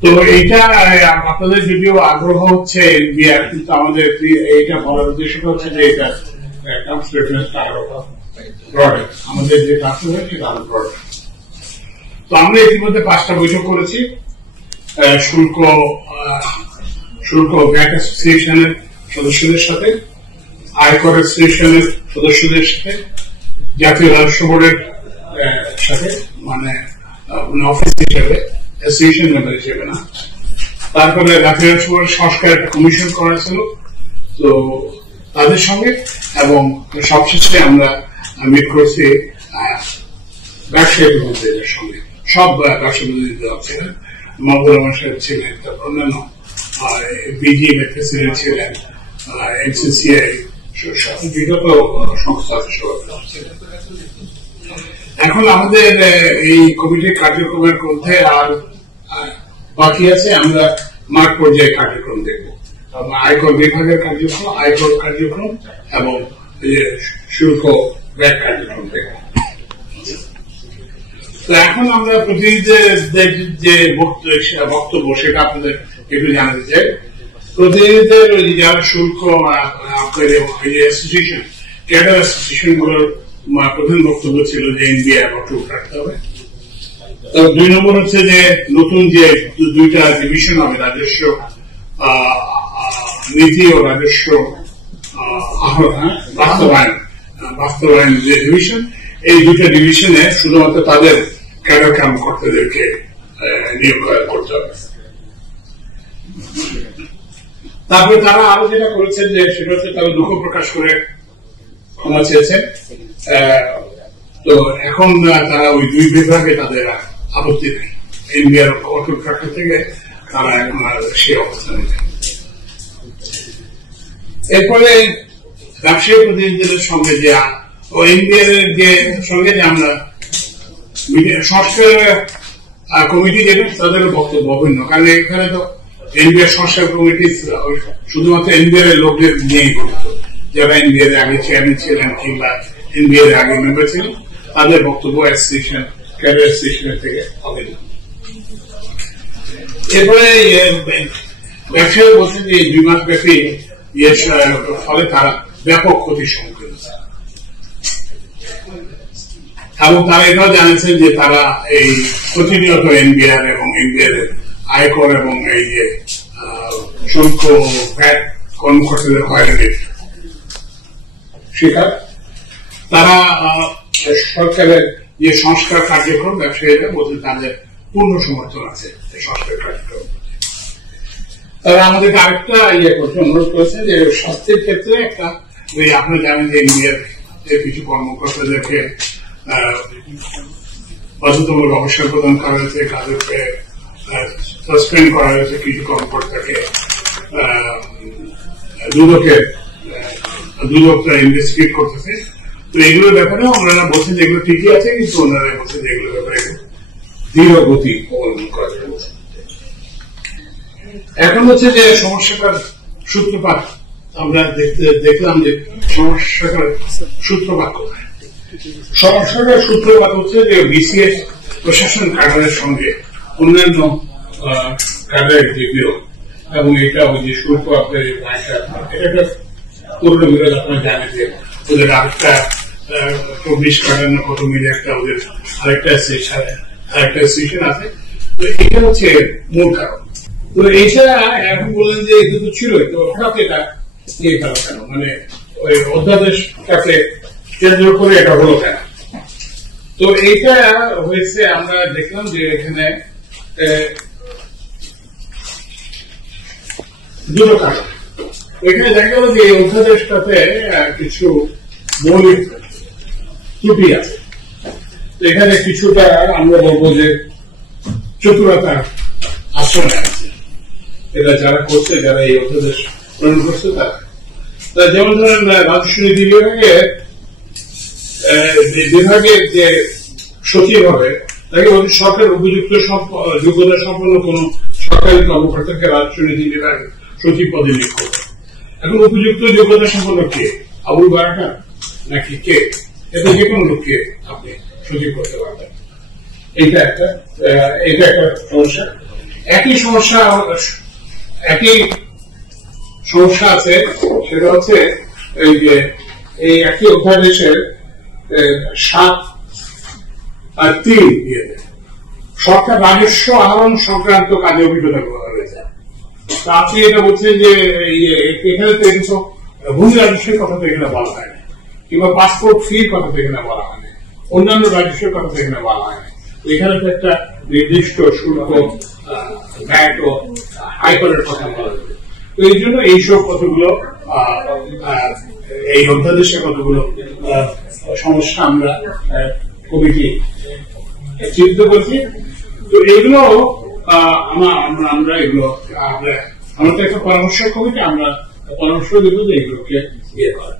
তো এইটা আপনাদের যদিও আগ্রহ হচ্ছে এনবিআর, কিন্তু আমাদের এইটা বলার উদ্দেশ্যটা হচ্ছে যে এটা আমাদের যে কাজ হবে সেটা আরো ব্রড। তো আমরা ইতিমধ্যে 5টা বৈঠক করেছি শুল্ক ব্যাংক অ্যাসোসিয়েশনের সদস্যদের সাথে, আয়কর অ্যাসোসিয়েশনের সদস্যদের সাথে, জাতীয় রাজস্ব বোর্ডের সাথে, মানে অফিস হিসেবে, অ্যাসোসিয়েশন মেম্বার হিসেবে না। তারপরে জাতীয় রাজস্ব বোর্ডের সংস্কার একটা কমিশন করা ছিল, তো তাদের সঙ্গে, এবং সবশেষে আমরা মিট করছি ব্যবসায়ী প্রতিনিধিদের সঙ্গে। সব ব্যবসা প্রতিনিধিরা ছিলেন, মহবুর রহমান সাহেব ছিলেন, তারপর অন্যান্য বিজিএম এর প্রেসিডেন্ট ছিলেন, এনসিসিআই বিগত সংস্থা ছিলেন। এখন আমাদের এই কমিটির কার্যক্রমের মধ্যে আর বাকি আছে, আমরা মাঠ পর্যায়ে কার্যক্রম দেখব। আয়কর বিভাগের কার্যক্রম, আয়কর কার্যক্রম এবং শুল্ক ব্যাংক কার্যক্রম দেখব। তো এখন আমরা প্রতিনিধিদের যে বক্তব্য সেটা আপনাদের একটু জানাতে চাই। প্রতিনিধিদের যারা শুল্ক আপনার অ্যাসোসিয়েশন, ক্যাডার অ্যাসোসিয়েশন গুলোর প্রধান বক্তব্য ছিল যে এনবিআর অটুট রাখতে হবে। 2 নম্বর হচ্ছে যে নতুন যে 2টা ডিভিশন হবে, রাজস্ব নীতি ও রাজস্ব বাস্তবায়ন যে ডিভিশন, এই 2টা ডিভিশনে শুধুমাত্র তাদের ক্যাডার কর্মকর্তাদেরকে নিয়োগ করতে হবে। তারপরে তারা আরো যেটা করেছেন যে সেটা হচ্ছে তারা দুঃখ প্রকাশ করে ক্ষমা চেয়েছেন। তো এখন তারা ওই 2 বিভাগে তাদের আপত্তি নেই, এনবিআর অটুট রাখা থেকে তারা এখন সেই অবস্থানে নেই। এরপরে ব্যবসায়ী প্রতিনিধিদের সঙ্গে যে এনবিআর এর যে সঙ্গে যে আমরা সংস্কার কমিটি যেটা, তাদের বক্তব্য ভিন্ন, কারণ এখানে তো এনবিআর সংস্কার কমিটি শুধুমাত্র এনবিআর এর লোকদের নিয়েই গঠিত, যারা এনবিআর আগে চেয়ারম্যান ছিলেন কিংবা এনবিআর আগে মেম্বার ছিলেন, তাদের বক্তব্য অ্যাসোসিয়েশন, ক্যাডার অ্যাসোসিয়েশনের থেকে অভিন্ন। এরপরে ব্যবসায়ী বলছেন যে 2 মাস ব্যাপী ফলে তারা ব্যাপক ক্ষতির সম্মুখীন হচ্ছে, এবং তারা এটাও জানিয়েছেন যে তারা এই প্রতিনিয়ত এনবিআর এবং এনবিআর এর আয়কর এবং এই যে শুল্ক ভ্যাট কর্মকর্তাদের হয়রানির শিকার। তারা সরকারের যে সংস্কার কার্যক্রম, ব্যবসায়ীরা বলতে তাদের পূর্ণ সমর্থন আছে সংস্কার কার্যক্রম। তারা আমাদেরকে আরেকটা করতে অনুরোধ করেছেন যে স্বাস্থ্যের ক্ষেত্রে একটা, আপনারা জানেন যে এনবিআর কিছু কর্মকর্তাদেরকে বাধ্যতামূলক অবসর প্রদান করা হয়েছে, তাদেরকে সাসপেন্ড করা হয়েছে, কিছু কর্মকর্তাকে দুদকটা ইনভেস্টিগেট করতেছে। তো এগুলোর ব্যাপারে ওনারা বলছেন যে এগুলো ঠিকই আছে, কিন্তু ওনারা বলছেন যে এগুলোর ব্যাপারে দৃঢ় গতি অবলম্বন করা যাবে। এখন হচ্ছে যে সমস্যাটার সূত্রপাত আমরা দেখলাম যে সমস্যাটার সূত্রপাত কোথায়। সমস্যাটার সূত্রপাত হচ্ছে যে বিসিএস প্রশাসন কার্ডারের সঙ্গে অন্যান্য কার্ডারের যে বিরোধ, এবং এটা ওই যে শুল্ক আপনার এটা একটা পুরনো বিরোধ। আপনারা জানেন যে ওদের আরেকটা 24 কার্ডার না কত মিলে একটা ওদের আরেকটা অ্যাসোসিয়েশন আছে। তো এটা হচ্ছে মূল কারণ। তো এইটা এখন বললেন যে এটা তো ছিল, তো হঠাৎ এটা কেন, মানে ওই অধ্যাদেশটাকে কেন্দ্র করে এটা হলো কেন? তো এইটা হয়েছে, আমরা দেখলাম যে এখানে 2টো কারণ। এখানে দেখা গেল যে এই অধ্যাদেশটাতে কিছু মৌলিক ত্রুটি আছে। এখানে কিছুটা আমরা বলবো যে চতুরতার আশ্রয় আছে, এটা যারা করছে, যারা এই অধ্যাদেশ প্রণয়ন করছে তারা। যেমন ধরেন রাজস্ব নীতি বিভাগের যে সচিব হবে, তাকে সরকারের উপযুক্ত যোগ্যতা সম্পন্ন কোন সরকারি কর্মকর্তাকে রাজস্ব নীতি বিভাগের সচিব পদে নিয়োগ করবে। এখন উপযুক্ত যোগ্যতা সম্পন্ন কে? আবুল বারাকা নাকি কে? এতে যে কোনো লোককে আপনি সচিব করতে পারবেন। এটা একটা সমস্যা। একই সমস্যা আছে, সেটা হচ্ছে এই যে এই একই অধ্যাদেশের 7 আর 3 সরকার রাজস্ব আহরণ সংক্রান্ত কাজে অভিজ্ঞতা রয়েছে। আপনি এটা বলছেন যে এখানে তো কিছু ভূমি রাজস্বের কথা তো এখানে বলা হয় না, কিংবা পাসপোর্ট ফির কথা তো এখানে বলা হয় না, অন্যান্য রাজস্বের কথা তো এখানে বলা হয় না। এখানে তো একটা নির্দিষ্ট শুল্ক ভ্যাট ও আয়করের কথা বলা যাবে। তো এই জন্য এইসব কতগুলো এই অধ্যাদেশের কতগুলো সমস্যা আমরা কমিটি চিন্তা করছি। তো এগুলো আমরা এগুলো আমরা তো একটা পরামর্শ কমিটি, আমরা পরামর্শ দেবো যে এগুলোকে ইয়ে করা।